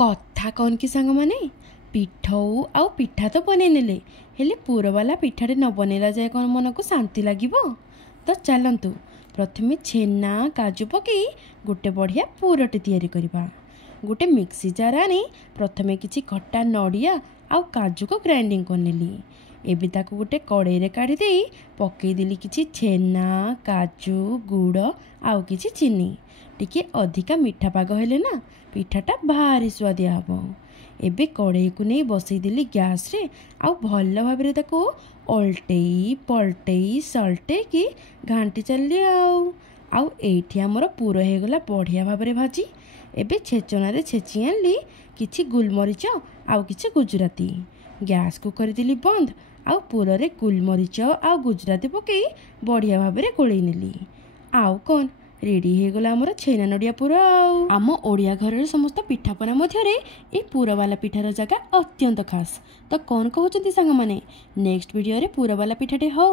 कथा कौन कि सांग माने पिठऊ आउ पिठा तो बन नेले हेले पुर वाला पिठाटे न बनैला जाए कौन मन को शांति लगे। तो चलतु प्रथमे छेना काजू पकई गोटे बढ़िया पुरटे तैयारी करबा। गोटे मिक्सी जार आनी प्रथमे किछि खट्टा नड़िया आउ काजू को ग्राइंडिंग करनेली। एबे ताको गोटे कड़ाई रे काढ़ी देई पकईदेली किछि छेना काजू गुड़ आउ किछि चीनी। टिके अधिका मीठा पाग हेले ना पिठाटा भारी स्वादिया हबो। एबे कड़ाई को नहीं बसईदेली गैस रे आउ भल भाबरे ताको ओल्टेई पलटेई सल्टे कि घांटी चलली आउ एठी हमर पूरा हे गला बढ़िया भाबरे भाजी। एबे छेचना रे छेची आनली किछि गुलमरिच आउ किछि गुजराती। गैस को करदेली बंद आउ पूरा रे गुलमरिच आउ गुजराती पकई बढ़िया भाबरे गोळेई नेली। आउ कोन रेडी हे गला हमर छेना नडिया पूरा। आम ओडिया घर समस्त पिठापना मध्यरे ए पूरा वाला पिठार जगह अत्यंत खास। तो कौन कहउछंती सांग माने नेक्स्ट वीडियो रे पूरा वाला पिठाटे हो।